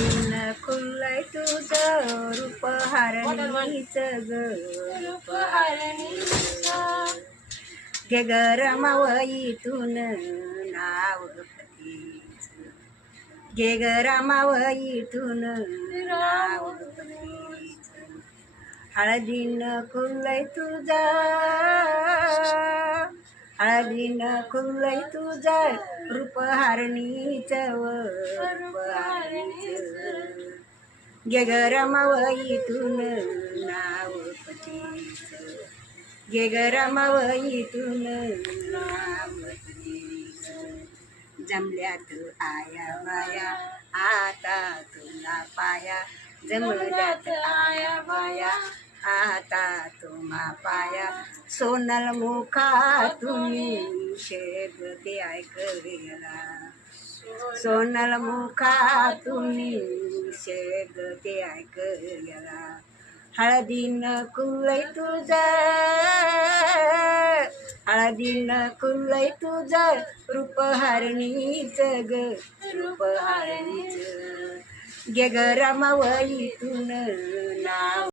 हळदीन खुलय तुझं रूप हारणीच ग रूप घे ग रमावईतून नाव पतीच घे ग रमावईतून नाव पतीच हळदीन खुलय तुझा हळदीन खुलय तुझा रूप हारणीच रूप हारणीच घे ग रमावईतून नाव पतीच घे ग रमावईतून नाव पतीच जमल्यात आया बाया आता तुला पाया जमल्यात आया बाया आता तुम्हा पाया सोनल मुखा तुम्ही शेग ते ऐकलेला सोनल मुखा तुम्ही शेग ते ऐकलेला हळदीन खुलय तुझं हळदीन खुलय तुझं रूप हारणीच ग रूप हारणीच घे ग रमावईतून नाव